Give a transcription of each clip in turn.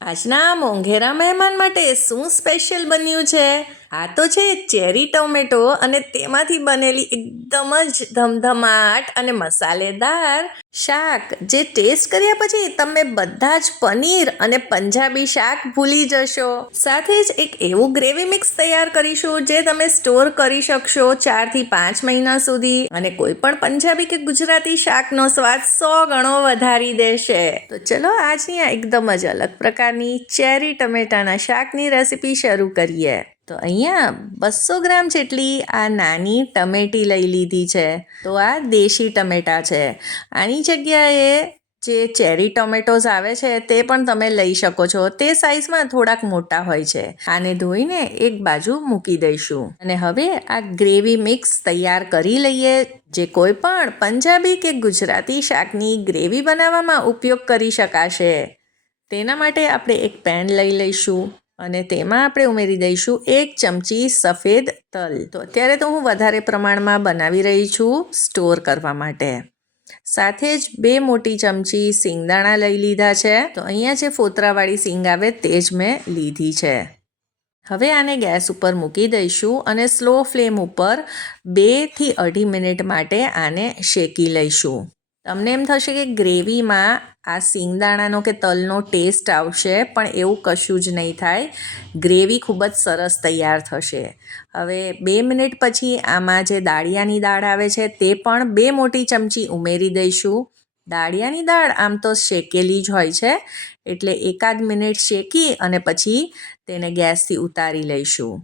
આજના મોંઘેરા મહેમાન માટે શું સ્પેશિયલ બન્યું છે? આ તો છે ચેરી ટોમેટો અને તેમાંથી બનેલી એકદમ જ ધમધમાટ અને મસાલેદાર શાક, જે ટેસ્ટ કર્યા પછી તમે બધા જ પનીર અને પંજાબી શાક ભૂલી જશો. સાથે જ એક એવું ગ્રેવી મિક્સ તૈયાર કરીશું જે તમે સ્ટોર કરી શકશો 4 થી 5 મહિના સુધી, અને કોઈ પણ પંજાબી કે ગુજરાતી શાકનો સ્વાદ 100 ગણો વધારી દેશે. તો ચલો આજની આ એકદમ જ અલગ પ્રકારની ચેરી ટમેટાના શાકની રેસીપી શરૂ કરીએ. તો અહીંયા 200 ગ્રામ જેટલી આ નાની ટમેટી લઈ લીધી છે. તો આ દેશી ટમેટા છે. આની જગ્યાએ જે ચેરી ટોમેટોઝ આવે છે તે પણ તમે લઈ શકો છો. તે સાઇઝમાં થોડાક મોટા હોય છે. આને ધોઈને એક બાજુ મૂકી દઈશું, અને હવે આ ગ્રેવી મિક્સ તૈયાર કરી લઈએ, જે કોઈ પણ પંજાબી કે ગુજરાતી શાકની ગ્રેવી બનાવવામાં ઉપયોગ કરી શકાશે. તેના માટે આપણે એક પેન લઈ લઈશું, અને તેમાં આપણે ઉમેરી દઈશું 1 ચમચી સફેદ તલ. તો અત્યારે તો હું વધારે પ્રમાણમાં બનાવી રહી છું સ્ટોર કરવા માટે. સાથે જ 2 મોટી ચમચી સિંગદાણા લઈ લીધા છે. તો અહીંયા જે ફોતરાવાળી સિંગ આવે તે જ મેં લીધી છે. હવે આને ગેસ ઉપર મૂકી દઈશું અને સ્લો ફ્લેમ ઉપર 2 થી 2.5 મિનિટ માટે આને શેકી લઈશું. તમને એમ થશે કે ગ્રેવીમાં આ સિંગદાણાનો કે તલનો ટેસ્ટ આવશે, પણ એવું કશું જ નહીં થાય. ગ્રેવી ખૂબ જ સરસ તૈયાર થશે. હવે 2 મિનિટ પછી આમાં જે દાળિયાની દાળ આવે છે તે પણ 2 મોટી ચમચી ઉમેરી દઈશું. દાળિયાની દાળ આમ તો શેકેલી જ હોય છે, એટલે 1 મિનિટ શેકી અને પછી તેને ગેસથી ઉતારી લઈશું.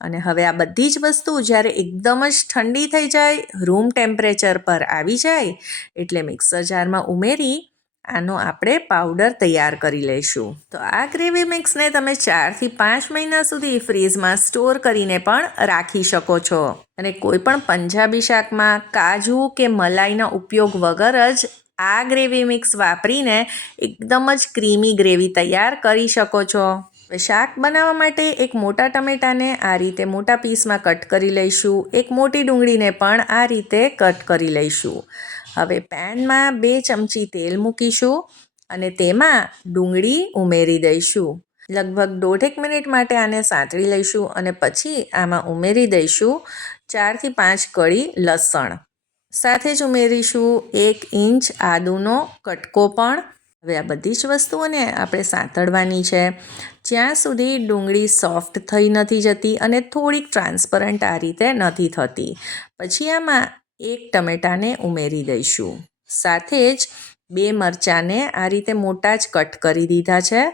અને હવે આ બધી જ વસ્તુ જ્યારે એકદમ જ ઠંડી થઈ જાય, રૂમ ટેમ્પરેચર પર આવી જાય, એટલે મિક્સર જારમાં ઉમેરી આનો આપણે પાવડર તૈયાર કરી લઈશું. તો આ ગ્રેવી મિક્સને તમે 4 થી 5 મહિના સુધી ફ્રીઝમાં સ્ટોર કરીને પણ રાખી શકો છો. અને કોઈ પણ પંજાબી શાકમાં કાજુ કે મલાઈના ઉપયોગ વગર જ આ ગ્રેવી મિક્સ વાપરીને એકદમ જ ક્રીમી ગ્રેવી તૈયાર કરી શકો છો. શાક બનાવવા માટે એક મોટા ટમેટાને આ રીતે મોટા પીસમાં કટ કરી લઈશું. એક મોટી ડુંગળીને પણ આ રીતે કટ કરી લઈશું. હવે પેનમાં 2 ચમચી તેલ મૂકીશું અને તેમાં ડુંગળી ઉમેરી દઈશું. લગભગ 1.5 મિનિટ માટે આને સાંતળી લઈશું, અને પછી આમાં ઉમેરી દઈશું 4 થી 5 કળી લસણ. સાથે જ ઉમેરીશું 1 ઇંચ આદુનો કટકો પણ. હવે આ બધી જ વસ્તુઓને આપણે સાંતળવાની છે જ્યાં સુધી ડુંગળી સોફ્ટ થઈ નથી જતી અને થોડીક ટ્રાન્સપરન્ટ આ રીતે નથી થતી. પછી આમાં 1 ટમેટાને ઉમેરી દઈશું. સાથે જ 2 મરચાંને આ રીતે મોટા જ કટ કરી દીધા છે.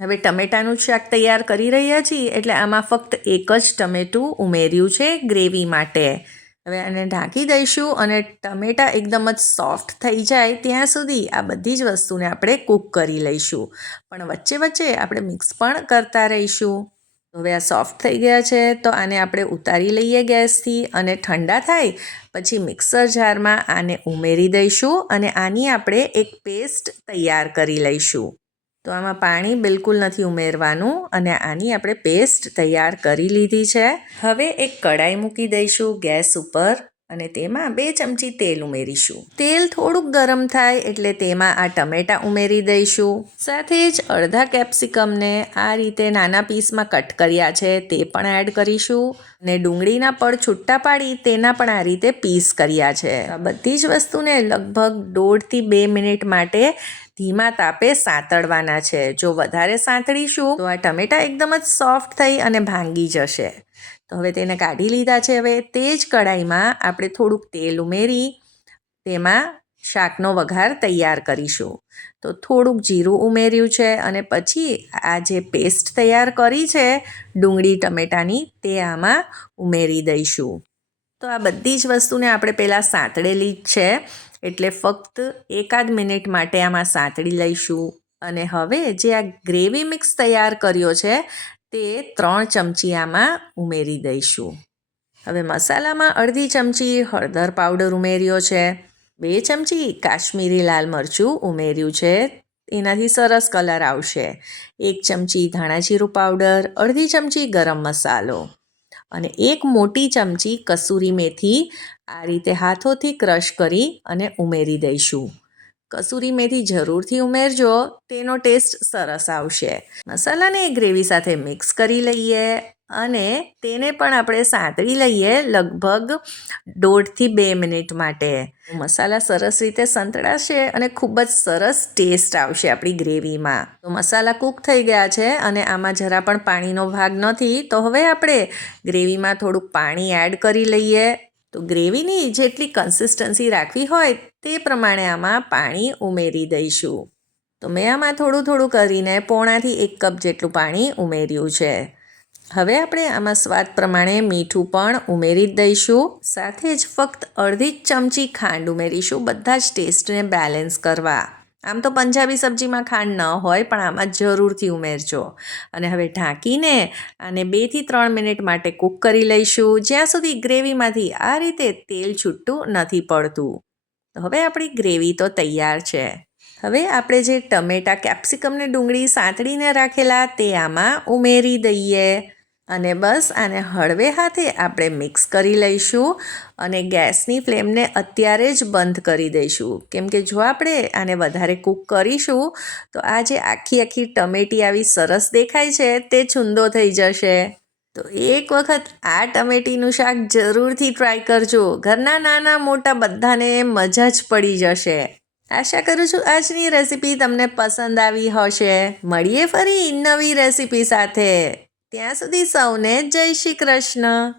હવે ટમેટાનું શાક તૈયાર કરી રહ્યા છીએ, એટલે આમાં ફક્ત 1 જ ટમેટું ઉમેર્યું છે ગ્રેવી માટે. હવે આને ઢાંકી દઈશું, અને ટમેટાં એકદમ જ સોફ્ટ થઈ જાય ત્યાં સુધી આ બધી જ વસ્તુને આપણે કૂક કરી લઈશું. પણ વચ્ચે વચ્ચે આપણે મિક્સ પણ કરતા રહીશું. હવે આ સોફ્ટ થઈ ગયા છે, તો આને આપણે ઉતારી લઈએ ગેસથી, અને ઠંડા થાય પછી મિક્સર જારમાં આને ઉમેરી દઈશું, અને આની આપણે એક પેસ્ટ તૈયાર કરી લઈશું. તો આમાં પાણી બિલકુલ નથી ઉમેરવાનું, અને આની આપણે પેસ્ટ તૈયાર કરી લીધી છે. હવે એક કઢાઈ મૂકી દઈશું ગેસ ઉપર, અને તેમાં 2 ચમચી તેલ ઉમેરીશું. તેલ થોડુંક ગરમ થાય એટલે તેમાં આ ટમેટાં ઉમેરી દઈશું. સાથે જ અડધા કેપ્સિકમને આ રીતે નાના પીસમાં કટ કર્યા છે તે પણ એડ કરીશું, અને ડુંગળીના પડ છૂટા પાડી તેના પણ આ રીતે પીસ કર્યા છે. આ બધી જ વસ્તુને લગભગ 1.5 થી 2 મિનિટ માટે ધીમા તાપે સાંતળવાના છે. જો વધારે સાંતળીશું તો આ ટમેટાં એકદમ જ સોફ્ટ થઈ અને ભાંગી જશે. તો હવે તેને કાઢી લીધા છે. હવે તે જ કઢાઈમાં આપણે થોડુંક તેલ ઉમેરી તેમાં શાકનો વઘાર તૈયાર કરીશું. તો થોડુંક જીરું ઉમેર્યું છે, અને પછી આ જે પેસ્ટ તૈયાર કરી છે ડુંગળી ટમેટાની તે આમાં ઉમેરી દઈશું. તો આ બધી જ વસ્તુને આપણે પહેલાં સાંતળેલી જ છે, એટલે ફક્ત 1 મિનિટ માટે આમાં સાંતળી લઈશું. અને હવે જે આ ગ્રેવી મિક્સ તૈયાર કર્યો છે તે 3 ચમચી આમાં ઉમેરી દઈશું. હવે મસાલામાં અડધી ચમચી હળદર પાવડર ઉમેર્યો છે, 2 ચમચી કાશ્મીરી લાલ મરચું ઉમેર્યું છે, એનાથી સરસ કલર આવશે. 1 ચમચી ધાણા જીરું પાવડર, અડધી ચમચી ગરમ મસાલો, અને 1 મોટી ચમચી કસૂરી મેથી આ રીતે હાથોથી ક્રશ કરી અને ઉમેરી દઈશું. કસૂરી મેથી જરૂરથી ઉમેરજો, તેનો ટેસ્ટ સરસ આવશે. મસાલાને ગ્રેવી સાથે મિક્સ કરી લઈએ અને તેને પણ આપણે સાંતળી લઈએ લગભગ 1.5થી 2 મિનિટ માટે. મસાલા સરસ રીતે સંતળાશે અને ખૂબ જ સરસ ટેસ્ટ આવશે આપણી ગ્રેવીમાં. તો મસાલા કૂક થઈ ગયા છે અને આમાં જરા પણ પાણીનો ભાગ નથી. તો હવે આપણે ગ્રેવીમાં થોડુંક પાણી એડ કરી લઈએ. તો ગ્રેવીની જેટલી કન્સિસ્ટન્સી રાખવી હોય તે પ્રમાણે આમાં પાણી ઉમેરી દઈશું. તો મેં આમાં થોડું કરીને 1.5 થી 1 કપ જેટલું પાણી ઉમેર્યું છે. હવે આપણે આમાં સ્વાદ પ્રમાણે મીઠું પણ ઉમેરી જ દઈશું. સાથે જ ફક્ત અડધી જ ચમચી ખાંડ ઉમેરીશું બધા જ ટેસ્ટને બેલેન્સ કરવા. આમ તો પંજાબી સબ્જીમાં ખાંડ ન હોય પણ આમાં જરૂરથી ઉમેરજો. અને હવે ઢાંકીને આને 2 થી 3 મિનિટ માટે કૂક કરી લઈશું, જ્યાં સુધી ગ્રેવીમાંથી આ રીતે તેલ છૂટું નથી પડતું. તો હવે આપણી ગ્રેવી તો તૈયાર છે. હવે આપણે જે ટમેટાં, કેપ્સિકમ ને ડુંગળી સાંતળીને રાખેલા તે આમાં ઉમેરી દઈએ અને બસ આને હળવે હાથે આપણે મિક્સ કરી લઈશું અને ગેસની ફ્લેમને અત્યારે જ બંધ કરી દઈશું. કેમ કે જો આપણે આને વધારે કૂક કરીશું તો આ જે આખી ટમેટી આવી સરસ દેખાય છે તે છુંદો થઈ જશે. તો એક વખત આ ટમેટીનું શાક જરૂરથી ટ્રાય કરજો. ઘરના નાના મોટા બધાને મજા જ પડી જશે. આશા કરું છું આજની રેસીપી તમને પસંદ આવી હશે. મળીએ ફરી નવી રેસીપી સાથે. ત્યાં સુધી સૌને જય શ્રી કૃષ્ણ.